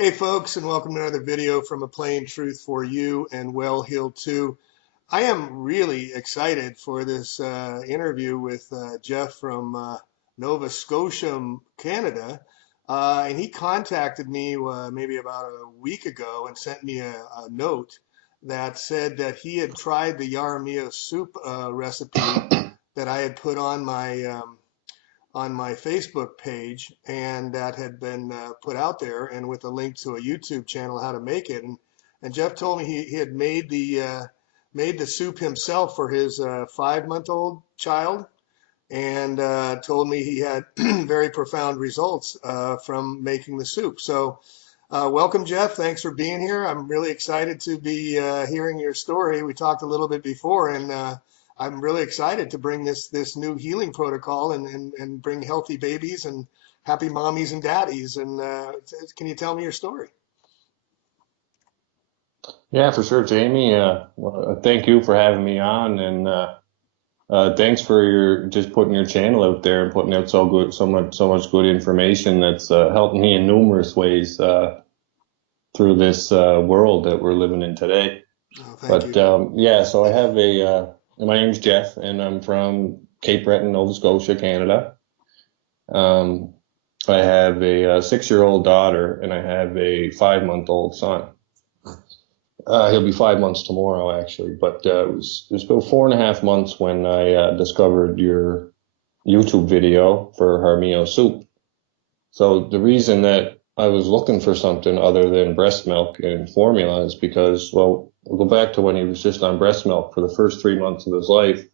Hey folks, and welcome to another video from A Plain Truth for You and Well Healed Too. I am really excited for this interview with Jeff from Nova Scotia, Canada. And he contacted me maybe about a week ago and sent me a note that said that he had tried the Jaramillo soup recipe that I had put on my Facebook page, and that had been put out there, and with a link to a YouTube channel how to make it. And Jeff told me he had made the soup himself for his 5-month-old child, and told me he had very profound results from making the soup. So welcome, Jeff. Thanks for being here. I'm really excited to be hearing your story. We talked a little bit before, and I'm really excited to bring this new healing protocol and bring healthy babies and happy mommies and daddies. And can you tell me your story? Yeah, for sure, Jamie. Thank you for having me on, and thanks for your just putting your channel out there and putting out so much good information that's helped me in numerous ways through this world that we're living in today. Oh, thank you. Yeah, so I have my name's Jeff, and I'm from Cape Breton, Nova Scotia, Canada. I have a 6-year-old daughter, and I have a 5-month-old son. He'll be 5 months tomorrow, actually. But it was about 4.5 months when I discovered your YouTube video for Jaramillo soup. So the reason that I was looking for something other than breast milk and formula is because, well, we'll go back to when he was just on breast milk for the first 3 months of his life.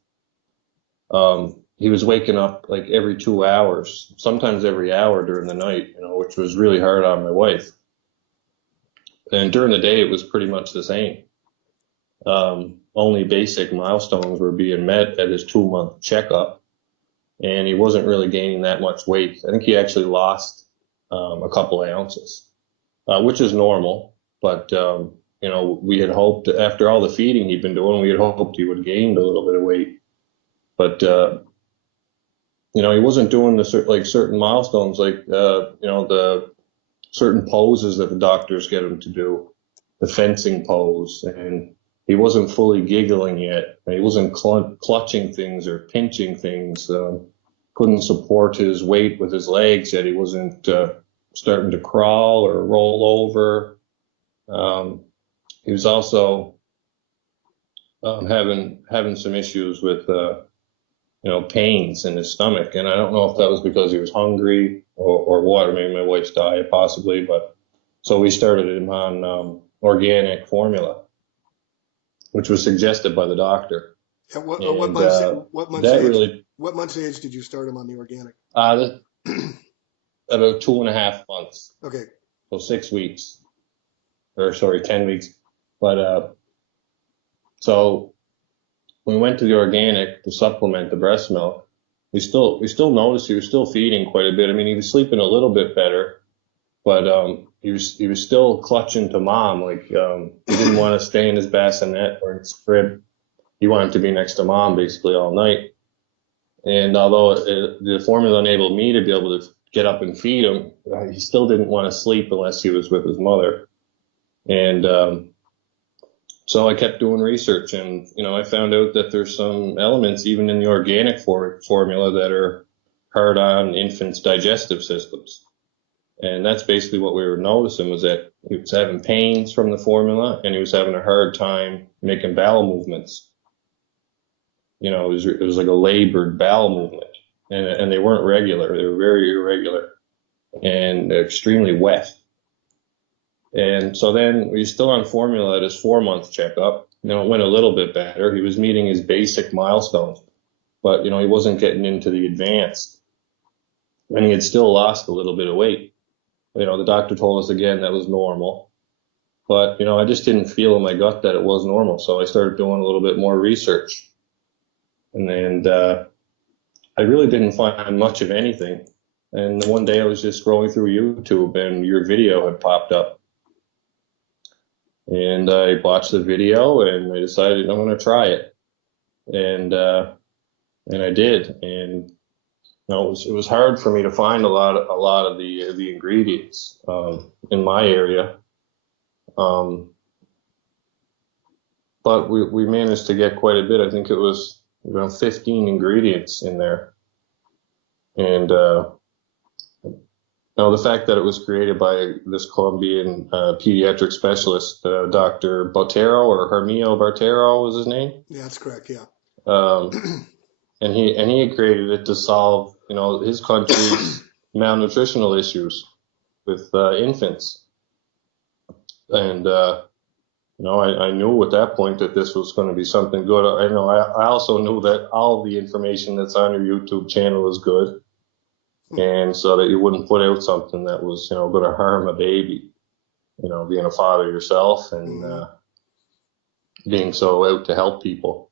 He was waking up like every 2 hours, sometimes every hour during the night, which was really hard on my wife. And during the day, it was pretty much the same. Only basic milestones were being met at his 2-month checkup, and he wasn't really gaining that much weight. I think he actually lost a couple of ounces, which is normal. But we had hoped after all the feeding he'd been doing, we had hoped he would have gained a little bit of weight. But he wasn't doing the certain milestones, like the certain poses that the doctors get him to do, the fencing pose, and he wasn't fully giggling yet. He wasn't clutching things or pinching things. Couldn't support his weight with his legs yet. He wasn't starting to crawl or roll over. He was also having some issues with pains in his stomach, and I don't know if that was because he was hungry or what, or maybe my wife's diet possibly. But so we started him on organic formula, which was suggested by the doctor. Yeah, what And month's age did you start him on the organic? about 2.5 months. Okay. So 6 weeks, or sorry, 10 weeks. But so when we went to the organic to supplement the breast milk, we still noticed he was still feeding quite a bit. I mean, he was sleeping a little bit better, but he was still clutching to mom. Like he didn't want to stay in his bassinet or his crib. He wanted to be next to mom basically all night. And although the formula enabled me to be able to get up and feed him, he still didn't want to sleep unless he was with his mother. And so I kept doing research, and I found out that there's some elements even in the organic formula that are hard on infants' digestive systems. And that's basically what we were noticing, was that he was having pains from the formula, and he was having a hard time making bowel movements. It was like a labored bowel movement, and they weren't regular. They were very irregular and extremely wet. And so then he was still on formula at his 4-month checkup. It went a little bit better. He was meeting his basic milestones, but he wasn't getting into the advanced, and he had still lost a little bit of weight. The doctor told us again that was normal, but I just didn't feel in my gut that it was normal. So I started doing a little bit more research, and I really didn't find much of anything. And one day I was just scrolling through YouTube, and your video had popped up. And I watched the video, and I decided I'm going to try it. And I did. And it was hard for me to find a lot of the ingredients in my area. Um, but we managed to get quite a bit. I think it was around 15 ingredients in there. And now the fact that it was created by this Colombian pediatric specialist, Dr. Botero, or Jaramillo Botero was his name. Yeah, that's correct. Yeah. Um, and he had created it to solve, his country's malnutritional issues with infants. And I knew at that point that this was going to be something good. I also knew that all the information that's on your YouTube channel is good, and so that you wouldn't put out something that was, going to harm a baby. Being a father yourself and being so out to help people.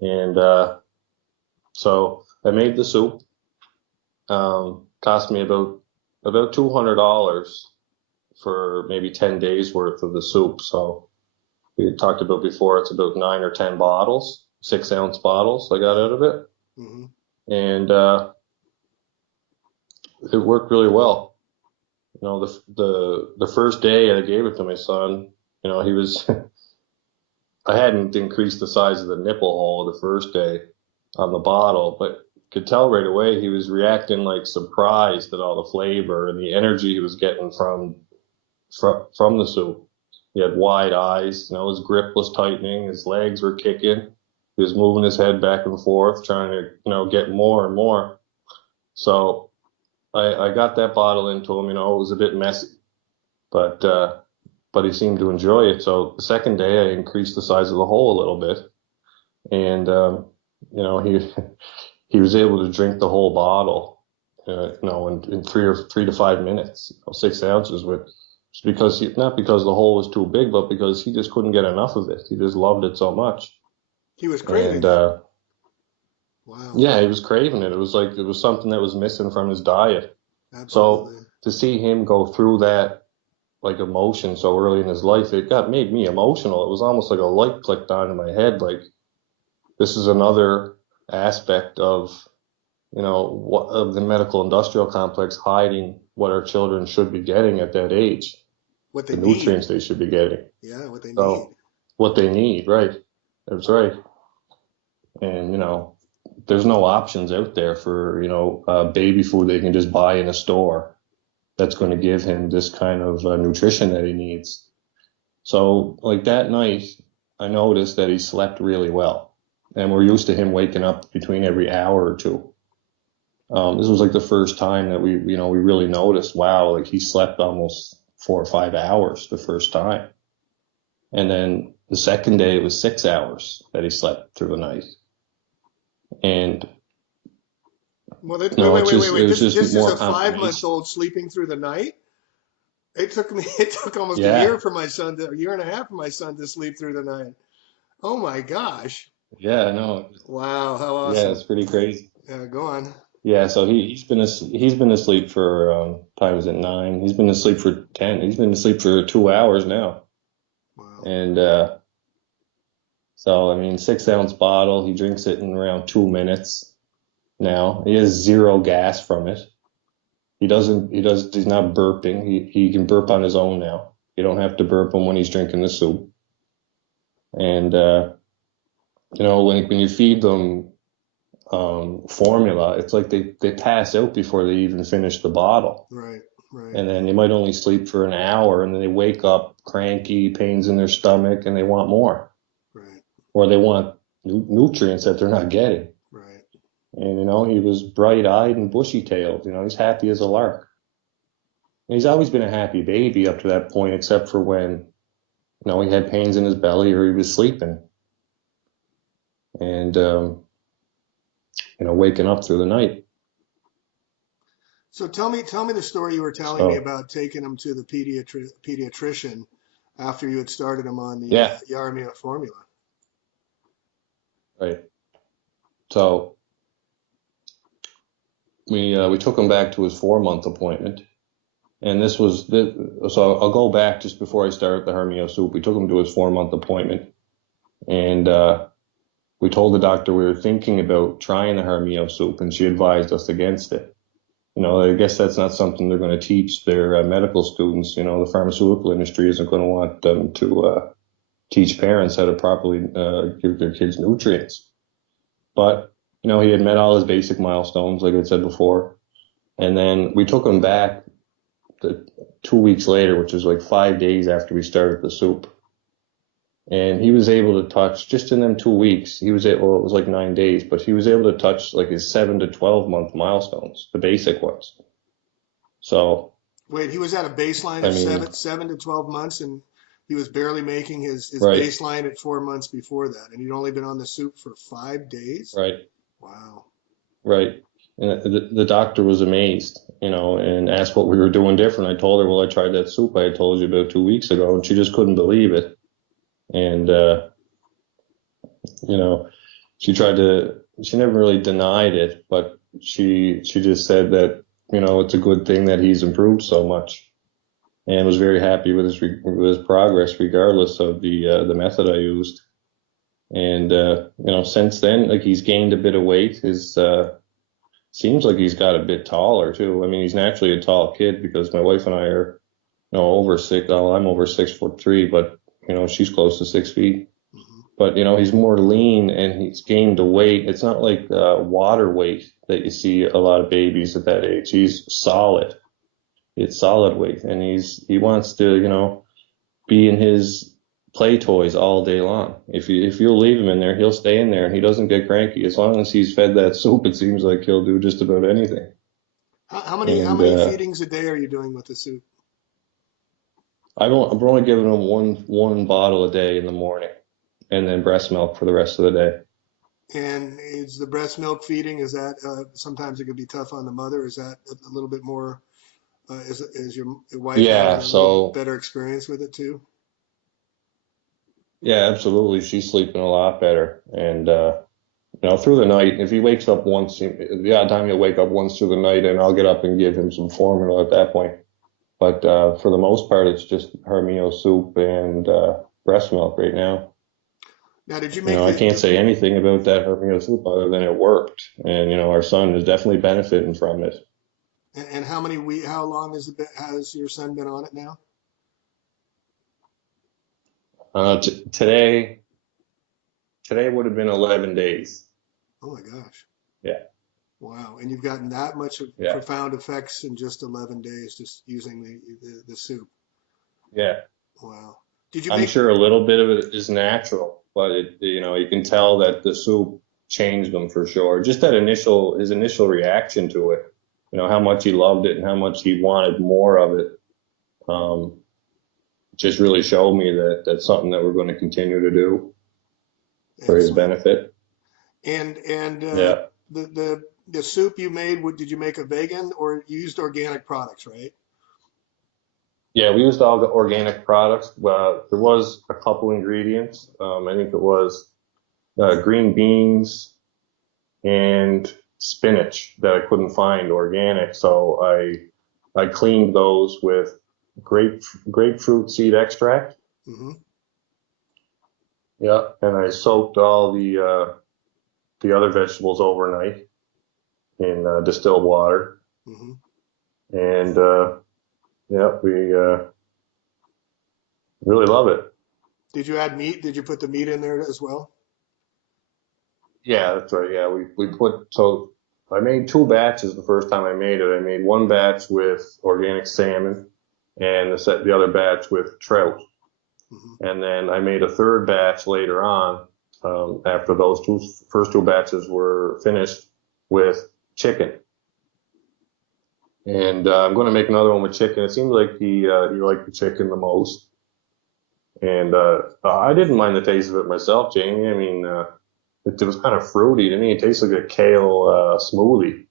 And so I made the soup. Cost me about $200 for maybe 10 days worth of the soup. So we had talked about before, it's about 9 or 10 bottles, 6-ounce bottles I got out of it. Mm-hmm. And it worked really well. The first day I gave it to my son, he was, I hadn't increased the size of the nipple hole the first day on the bottle, but could tell right away he was reacting like surprised at all the flavor and the energy he was getting from the soup. He had wide eyes, his grip was tightening, his legs were kicking, he was moving his head back and forth, trying to, get more and more. So I got that bottle into him, it was a bit messy, but he seemed to enjoy it. So the second day I increased the size of the hole a little bit, and he was able to drink the whole bottle, in 3 to 5 minutes, 6 ounces, not because the hole was too big, but because he just couldn't get enough of it. He just loved it so much. He was craving it. Wow. Yeah, he was craving it. It was like it was something that was missing from his diet. Absolutely. So to see him go through that like emotion so early in his life, made me emotional. It was almost like a light clicked on in my head. Like, this is another aspect of, of the medical industrial complex hiding what our children should be getting at that age. What they need. Nutrients they should be getting. Yeah, what they need. What they need, right. That's right. And, there's no options out there for, baby food they can just buy in a store that's going to give him this kind of nutrition that he needs. So, like that night, I noticed that he slept really well. And we're used to him waking up between every hour or two. This was like the first time that we really noticed, wow, like he slept almost 4 or 5 hours the first time. And then the second day, it was 6 hours that he slept through the night. And wait. This is a 5-month-old sleeping through the night? It took almost a year for my son, a year and a half for my son to sleep through the night. Oh my gosh. Yeah, I know. Wow, how awesome. Yeah, it's pretty crazy. Yeah, go on. Yeah, so he's been asleep for time is at 9. He's been asleep for 10. He's been asleep for 2 hours now. Wow. And so I mean, 6-ounce bottle. He drinks it in around 2 minutes. Now he has 0 gas from it. He's not burping. He can burp on his own now. You don't have to burp him when he's drinking the soup. And when you feed them formula, it's like they pass out before they even finish the bottle. Right. And then they might only sleep for an hour, and then they wake up cranky, pains in their stomach, and they want more. Right. Or they want nutrients that they're not getting. Right. And he was bright-eyed and bushy-tailed. He's happy as a lark. And he's always been a happy baby up to that point, except for when he had pains in his belly or he was sleeping. And waking up through the night. So tell me the story you were telling me about taking him to the pediatrician after you had started him on the Jaramillo formula. Right. So we took him back to his 4-month appointment, and so I'll go back just before I start the Jaramillo soup. We took him to his 4-month appointment, and we told the doctor we were thinking about trying the Jaramillo soup, and she advised us against it. I guess that's not something they're going to teach their medical students. The pharmaceutical industry isn't going to want them to teach parents how to properly give their kids nutrients. But, he had met all his basic milestones, like I said before. And then we took him back 2 weeks later, which was like 5 days after we started the soup. And he was able to touch, just in them 2 weeks, it was like 9 days, but he was able to touch like his 7 to 12 month milestones, the basic ones. So, Wait, he was at a baseline I of mean, seven to 12 months, and he was barely making his right, baseline at 4 months before that, and he'd only been on the soup for 5 days. right, Wow. right. And the doctor was amazed, and asked what we were doing different. I told her, well, I tried that soup I had told you about 2 weeks ago, and she just couldn't believe it. And, you know, she never really denied it, but she just said that, it's a good thing that he's improved so much, and was very happy with his progress, regardless of the method I used. And, since then, like, he's gained a bit of weight. Seems like he's got a bit taller too. I mean, he's naturally a tall kid because my wife and I are, over six. Well, I'm over 6'3", but she's close to 6 feet. Hmm. But he's more lean and he's gained the weight. It's not like water weight that you see a lot of babies at that age. He's solid. It's solid weight, and he wants to be in his play toys all day long. If you'll leave him in there, he'll stay in there and he doesn't get cranky. As long as he's fed that soup, it seems like he'll do just about anything. How And many feedings a day are you doing with the soup? I've only given him one bottle a day in the morning, and then breast milk for the rest of the day. And is the breast milk feeding, is that sometimes it can be tough on the mother? Is that a little bit more? Is your wife Yeah, having a little so better experience with it too? yeah, absolutely. She's sleeping a lot better, and through the night, if he wakes up once, the odd time he'll wake up once through the night, and I'll get up and give him some formula at that point. But for the most part, it's just Jaramillo soup and breast milk right now. Now, did you make I can't say anything about that Jaramillo soup other than it worked, and our son is definitely benefiting from it. and how long has your son been on it now? Today would have been 11 days. Oh my gosh. Yeah, Wow. And you've gotten that much of yeah, profound effects in just 11 days just using the soup. yeah. Wow. Did you I'm make, sure a little bit of it is natural, but you can tell that the soup changed him for sure. Just his initial reaction to it, how much he loved it and how much he wanted more of it, um, just really showed me that that's something that we're going to continue to do for his excellent. benefit. And Yeah. the soup you made, did you make a vegan or you used organic products, right? Yeah, we used all the organic products. There was a couple ingredients. I think it was green beans and spinach that I couldn't find organic. So I cleaned those with grapefruit seed extract. Hmm. Yeah, and I soaked all the other vegetables overnight in distilled water. Hmm. And yeah, we really love it. Did you add meat? Did you put the meat in there as well? Yeah, that's right. Yeah, so I made two batches the first time I made it. I made one batch with organic salmon and the other batch with trout. Hmm. And then I made a third batch later on, after those first two batches were finished, with chicken. And I'm going to make another one with chicken. It seems like he liked the chicken the most. And I didn't mind the taste of it myself, Jamie. I mean, it was kind of fruity to me. It tastes like a kale smoothie.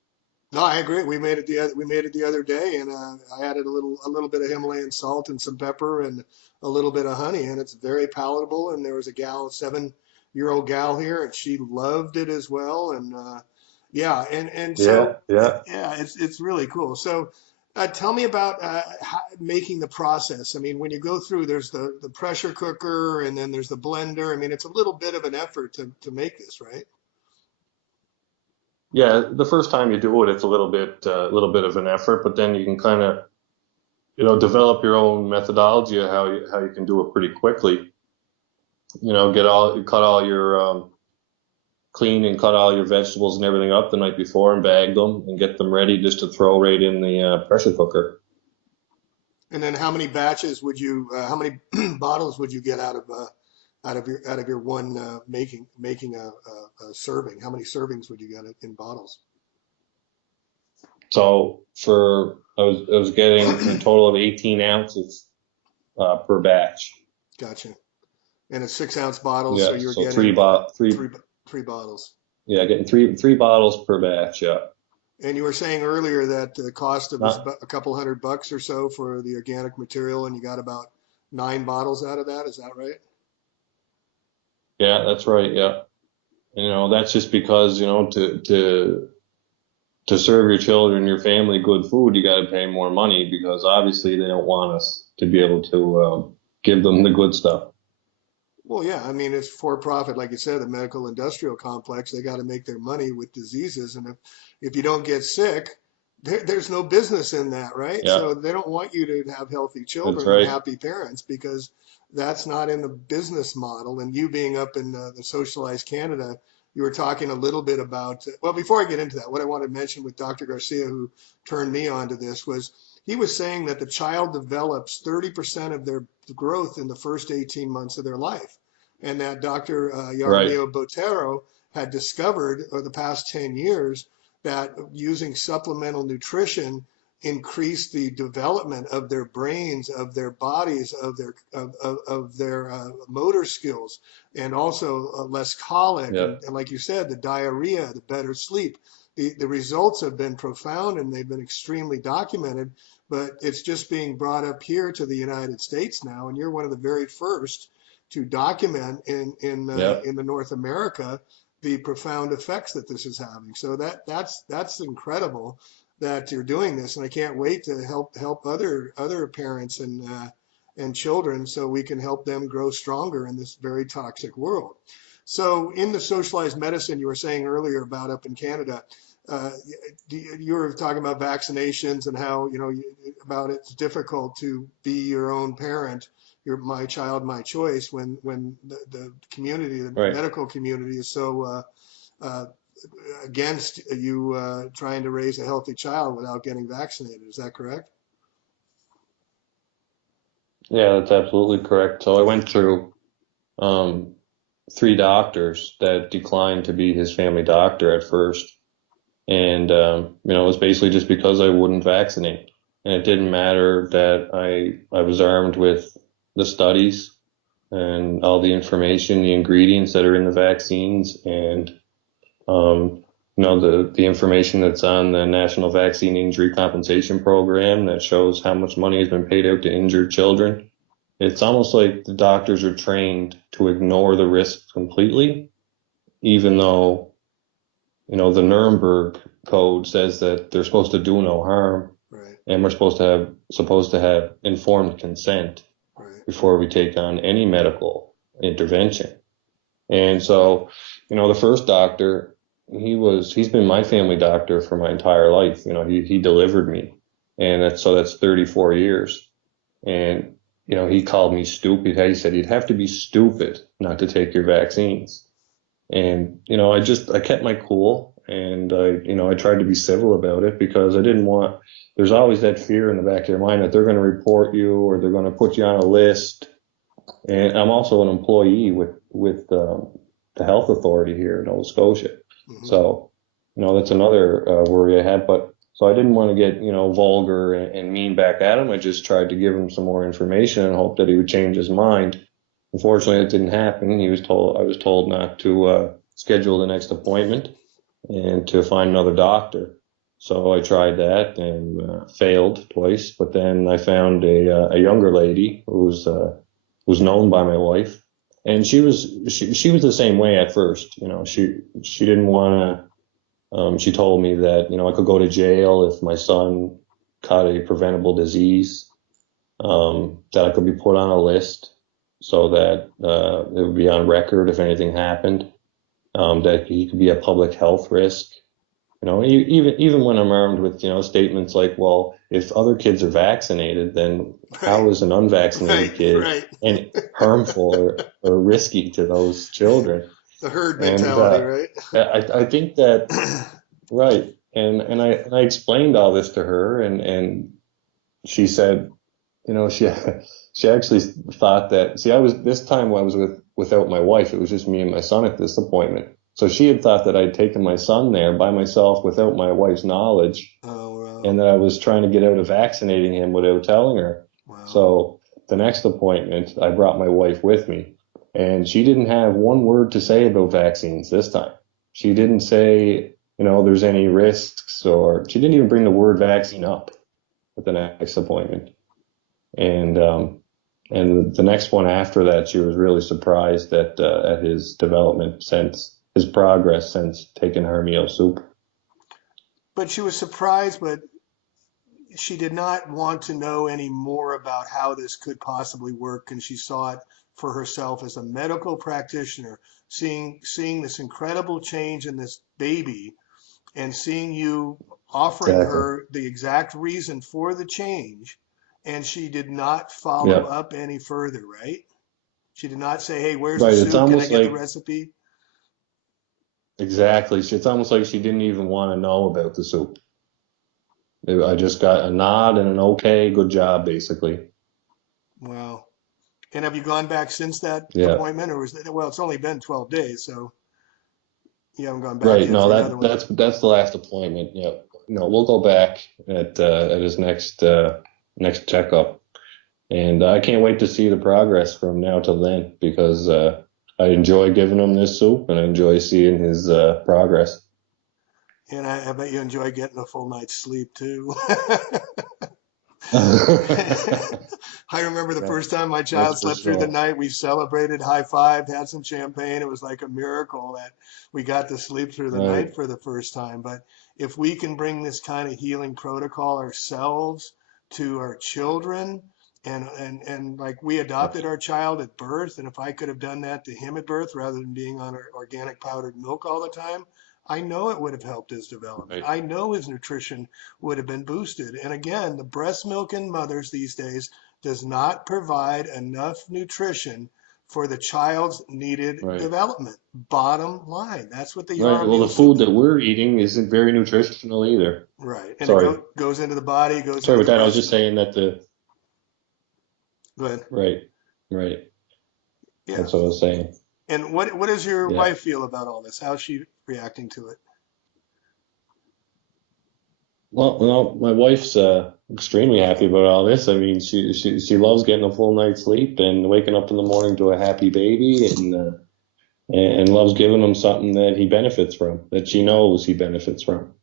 No, I agree. We made it the other day, and I added a little bit of Himalayan salt and some pepper and a little bit of honey, and it's very palatable. And there was a gal, a 7-year old gal here, and she loved it as well. And yeah, and so Yeah, yeah. yeah, it's really cool. So Tell me about making the process. I mean, when you go through, there's the pressure cooker and then there's the blender. I mean, it's a little bit of an effort to make this, right? Yeah, the first time you do it, it's a little bit of an effort, but then you can kind of, develop your own methodology of how you can do it pretty quickly. Cut all your clean and cut all your vegetables and everything up the night before and bag them and get them ready just to throw right in the pressure cooker. And then how many batches would you, how many bottles would you get out of your one making a serving? How many servings would you get in bottles? So I was getting a total of 18 ounces per batch. Gotcha. And it's 6 ounce bottles, so Yeah, you're so getting three, three bottles. yeah, getting three bottles per batch. Yeah. And you were saying earlier that the cost of was Not, about a couple $100 or so for the organic material, and you got about 9 bottles out of that. Is that right? yeah, that's right. Yeah. That's just because, to serve your children, your family good food, you got to pay more money because obviously they don't want us to be able to give them the good stuff. Well, yeah. I mean, it's for profit, like you said, the medical industrial complex. They got to make their money with diseases, and if you don't get sick, there's no business in that, right? Yeah, So they don't want you to have healthy that's children and right. happy parents because that's not in the business model. And you being up in the socialized Canada, you were talking a little bit about, well, before I get into that, what I wanted to mention with Dr. Garcia, who turned me on to this, was he was saying that the child develops 30% of their growth in the first 18 months of their life. And that Dr. Right. Jaramillo Botero had discovered over the past 10 years that using supplemental nutrition increased the development of their brains, of their bodies, of their motor skills, and also less colic, Yeah. and like you said, the diarrhea, the better sleep. The results have been profound and they've been extremely documented, but it's just being brought up here to the United States now, and you're one of the very first to document Yeah. in the North America the profound effects that this is having. So that's incredible that you're doing this, and I can't wait to help other parents and children so we can help them grow stronger in this very toxic world. So in the socialized medicine you were saying earlier about up in Canada, uh, you were talking about vaccinations and how about it's difficult to be your own parent. You're my child, my choice. When the community, the Right. medical community, is so uh, against you trying to raise a healthy child without getting vaccinated. Is that correct? Yeah, that's absolutely correct. So I went through um, three doctors that declined to be his family doctor at first. And, it was basically just because I wouldn't vaccinate. And it didn't matter that I was armed with the studies and all the information, the ingredients that are in the vaccines and, the information that's on the National Vaccine Injury Compensation Program that shows how much money has been paid out to injured children. It's almost like the doctors are trained to ignore the risks completely, even though the Nuremberg code says that they're supposed to do no harm, Right, and we're supposed to have informed consent right. before we take on any medical intervention. And so, the first doctor, he's been my family doctor for my entire life. He delivered me, and that's 34 years. And he called me stupid. He said you'd have to be stupid not to take your vaccines. And, I kept my cool and I tried to be civil about it because I didn't want, there's always that fear in the back of your mind that they're going to report you or they're going to put you on a list. And I'm also an employee with the health authority here in Nova Scotia. Hmm. So, that's another worry I had. But so I didn't want to get, vulgar and mean back at him. I just tried to give him some more information and hope that he would change his mind. Unfortunately, it didn't happen. I was told not to schedule the next appointment and to find another doctor. So I tried that and failed twice. But then I found a younger lady who's known by my wife, and she was the same way at first. She didn't want to. She told me that I could go to jail if my son caught a preventable disease, that I could be put on a list so that it would be on record if anything happened, that he could be a public health risk. Even when I'm armed with, statements like, well, if other kids are vaccinated, then Right. how is an unvaccinated Right. kid Right. and harmful or risky to those children? The herd And mentality, right? I think that, right. And I explained all this to her, and she said, she she actually thought that, see, this time I was without my wife. It was just me and my son at this appointment. So she had thought that I'd taken my son there by myself without my wife's knowledge, Oh, wow. and that I was trying to get out of vaccinating him without telling her. Wow. So the next appointment, I brought my wife with me, and she didn't have one word to say about vaccines this time. She didn't say, there's any risks, or she didn't even bring the word vaccine up at the next appointment. And the next one after that, she was really surprised at his development his progress since taking Jaramillo soup. But she was surprised, but she did not want to know any more about how this could possibly work, and she saw it for herself as a medical practitioner, seeing this incredible change in this baby, and seeing you offering Exactly. her the exact reason for the change, and she did not follow Yeah. up any further, right? She did not say, "Hey, where's the Right. It's soup? Can I almost get the like, recipe?" exactly. It's almost like she didn't even want to know about the soup. I just got a nod and an okay, good job, basically. Wow. And have you gone back since that Yeah. appointment, or was it, well, it's only been 12 days, so you haven't gone back Right. yet No, for another one. that's the last appointment. Yeah. No, we'll go back at his next checkup. And I can't wait to see the progress from now till then, because I enjoy giving him this soup, and I enjoy seeing his progress. And I bet you enjoy getting a full night's sleep too. I remember the Yeah, first time my that's child for slept through the sure. night. We celebrated, high fived, had some champagne. It was like a miracle that we got to sleep through the Right. night for the first time. But if we can bring this kind of healing protocol ourselves to our children, and like we adopted Yes. our child at birth, and if I could have done that to him at birth rather than being on organic powdered milk all the time, I know it would have helped his development. Right. I know his nutrition would have been boosted. And again, the breast milk in mothers these days does not provide enough nutrition for the child's needed Right. development. Bottom line, that's what the Right. Well, Jaramillo the soup food is. that we're eating isn't very nutritional either. Right. And it Sorry. goes into the body, goes Sorry into about the that. I was breast just milk. saying that Go ahead. right. Right. Yeah. That's what I was saying. And what does your Yeah. wife feel about all this? How's she reacting to it? Well, no, my wife's extremely happy about all this. I mean, she loves getting a full night's sleep and waking up in the morning to a happy baby, and loves giving him something that he benefits from, that she knows he benefits from.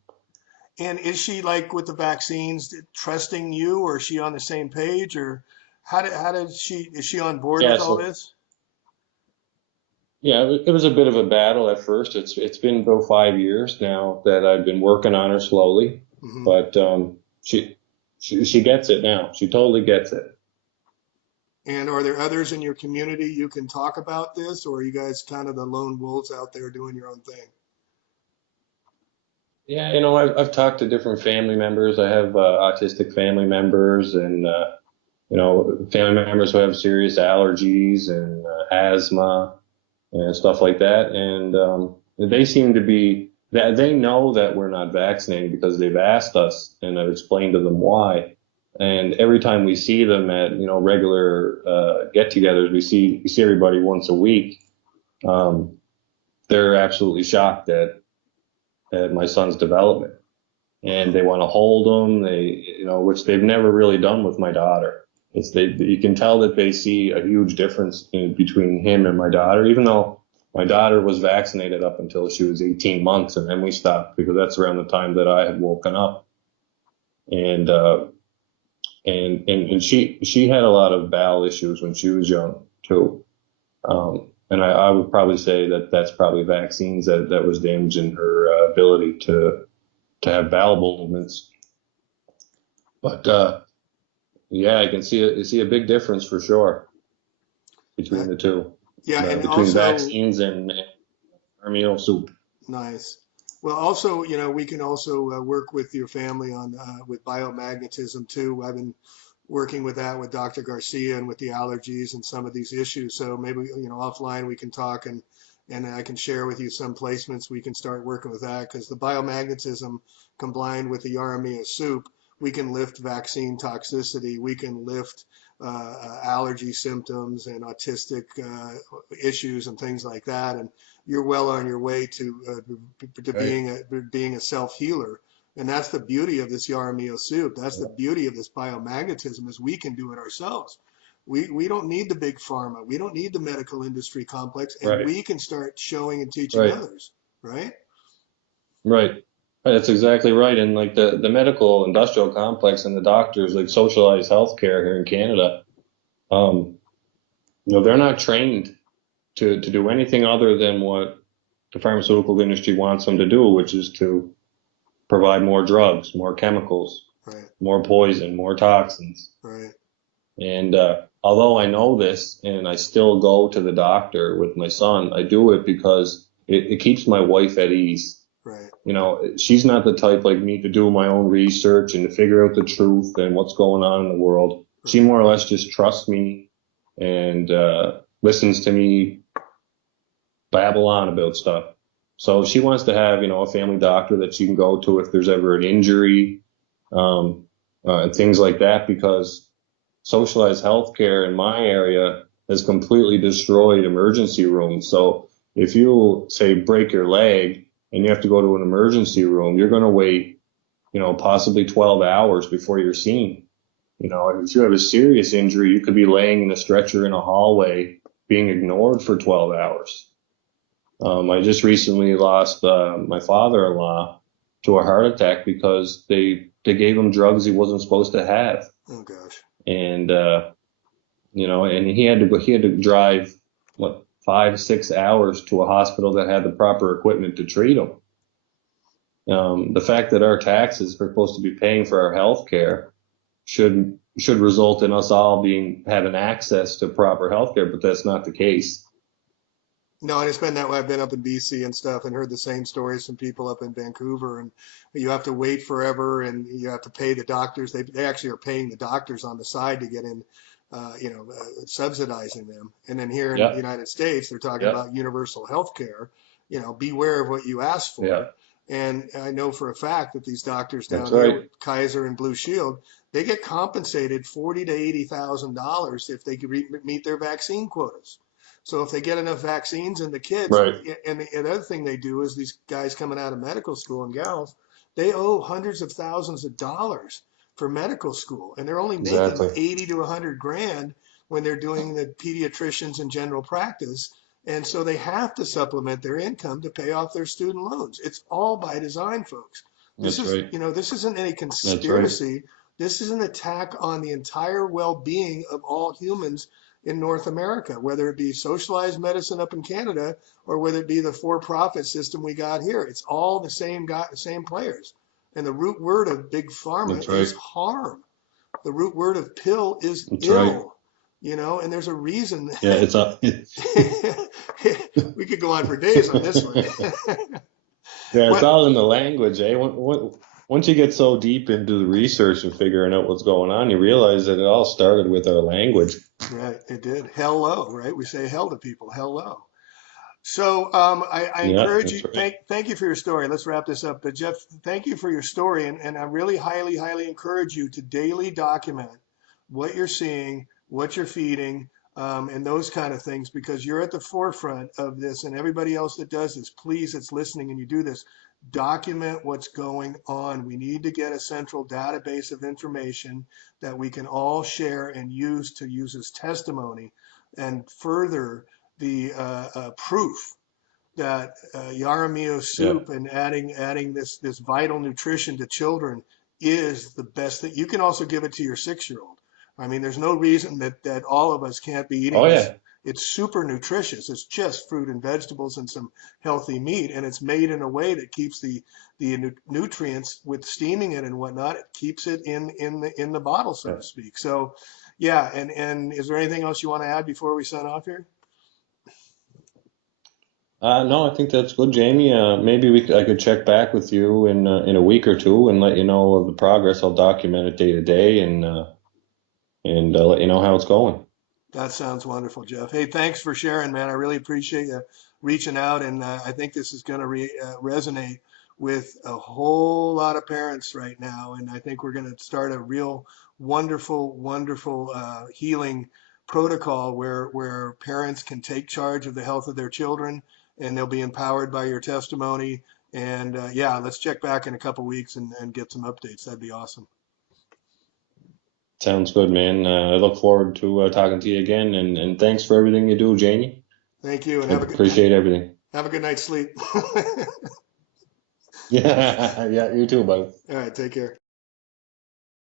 And is she like with the vaccines, trusting you, or is she on the same page, or how did she is she on board Yeah, with all so this? yeah, it was a bit of a battle at first. It's been about 5 years now that I've been working on her slowly, Hmm. but she she gets it now. She totally gets it. And are there others in your community you can talk about this, or are you guys kind of the lone wolves out there doing your own thing? Yeah, I've talked to different family members. I have autistic family members, and family members who have serious allergies and asthma and stuff like that. And they seem to be that they know that we're not vaccinated because they've asked us, and I've explained to them why. And every time we see them at regular get-togethers, we see everybody once a week. Um, they're absolutely shocked at my son's development, and Wow. they want to hold them. Which they've never really done with my daughter. You can tell that they see a huge difference between him and my daughter, even though my daughter was vaccinated up until she was 18 months, and then we stopped because that's around the time that I had woken up. And she had a lot of bowel issues when she was young too. And I would probably say that that's probably vaccines that was damaging her ability to have bowel movements. But yeah, I can see a big difference for sure between Uh, the two, yeah, and between also vaccines and Jaramillo soup. nice. Well, also, we can also work with your family on with biomagnetism too. I've been working with that with Dr. Garcia and with the allergies and some of these issues. So maybe, offline we can talk and I can share with you some placements we can start working with that because the biomagnetism combined with the Yaramia soup, we can lift vaccine toxicity, we can lift allergy symptoms and autistic issues and things like that. And you're well on your way to Right, being a self healer. And that's the beauty of this Yaramio soup. That's the beauty of this biomagnetism is we can do it ourselves. We don't need the big pharma. We don't need the medical industry complex, and right, we can start showing and teaching right, others, right? right. That's exactly right. And like the medical industrial complex and the doctors, like socialized healthcare here in Canada, um, they're not trained to do anything other than what the pharmaceutical industry wants them to do, which is to provide more drugs, more chemicals, Right, more poison, more toxins. right, And although I know this and I still go to the doctor with my son, I do it because it keeps my wife at ease. right, She's not the type like me to do my own research and to figure out the truth and what's going on in the world. She right. more or less just trusts me and listens to me babble on about stuff. So she wants to have, a family doctor that she can go to if there's ever an injury, and things like that, because socialized healthcare in my area has completely destroyed emergency rooms. So if you say break your leg and you have to go to an emergency room, you're going to wait, possibly 12 hours before you're seen. If you have a serious injury, you could be laying in a stretcher in a hallway being ignored for 12 hours. I just recently lost my father-in-law to a heart attack because they gave him drugs he wasn't supposed to have, Oh gosh. and and he had to drive what 5-6 hours to a hospital that had the proper equipment to treat him. The fact that our taxes are supposed to be paying for our health care should result in us all having access to proper health care, but that's not the case. No, and it's been that way. I've been up in BC and stuff and heard the same stories from people up in Vancouver. And you have to wait forever and you have to pay the doctors. They actually are paying the doctors on the side to get in, subsidizing them. And then here in the Yep, United States, they're talking yep, about universal health care. Beware of what you ask yeah, for. And I know for a fact that these doctors that's down here right. with Kaiser and Blue Shield, they get compensated 40 to $80,000 if they meet their vaccine quotas. So if they get enough vaccines in the kids, Right, and the other thing they do is these guys coming out of medical school and gals, they owe hundreds of thousands of dollars for medical school, and they're only making exactly. 80 to 100 grand when they're doing the pediatricians and general practice. And so they have to supplement their income to pay off their student loans. It's all by design, folks. That's right. This isn't any That's right. conspiracy. This is an attack on the entire well-being of all humans in North America, whether it be socialized medicine up in Canada or whether it be the for-profit system we got here. It's all the same players. And the root word of big pharma That's is right. harm. The root word of pill is That's right. ill. And there's a reason. Yeah, it's a We could go on for days on this one. yeah, it's What? all in the language, eh? Once you get so deep into the research and figuring out what's going on, you realize that it all started with our language. Right, it did. Hello, right? We say hell to people. Hello. So I Yeah, encourage that's you. right. Thank you for your story. Let's wrap this up. But Jeff, thank you for your story, and I really highly encourage you to daily document what you're seeing, what you're feeding, and those kind of things because you're at the forefront of this, and everybody else that does this, please, that's listening, and you do this, document what's going on. We need to get a central database of information that we can all share and use as testimony and further the proof that Yaramio Yeah. soup and adding this vital nutrition to children is the best thing. You can also give it to your 6-year-old. I mean, there's no reason that all of us can't be eating Oh this yeah. it's super nutritious. It's just fruit and vegetables and some healthy meat, and it's made in a way that keeps the nutrients with steaming it and whatnot. It keeps it in the bottle, so Yeah. to speak. So, yeah. And is there anything else you want to add before we sign off here? No, I think that's good, Jamie. Maybe I could check back with you in a week or two and let you know of the progress. I'll document it day to day and let you know how it's going. That sounds wonderful, Jeff. Hey, thanks for sharing, man. I really appreciate you reaching out, and I think this is going to resonate with a whole lot of parents right now. And I think we're going to start a real wonderful, wonderful healing protocol where parents can take charge of the health of their children, and they'll be empowered by your testimony. And yeah, let's check back in a couple weeks and get some updates. That'd be awesome. Sounds good, man. I look forward to talking to you again, and thanks for everything you do, Jamie. Thank you, and I appreciate everything. have a good night's sleep. Yeah, yeah, you too, buddy. All right, take care.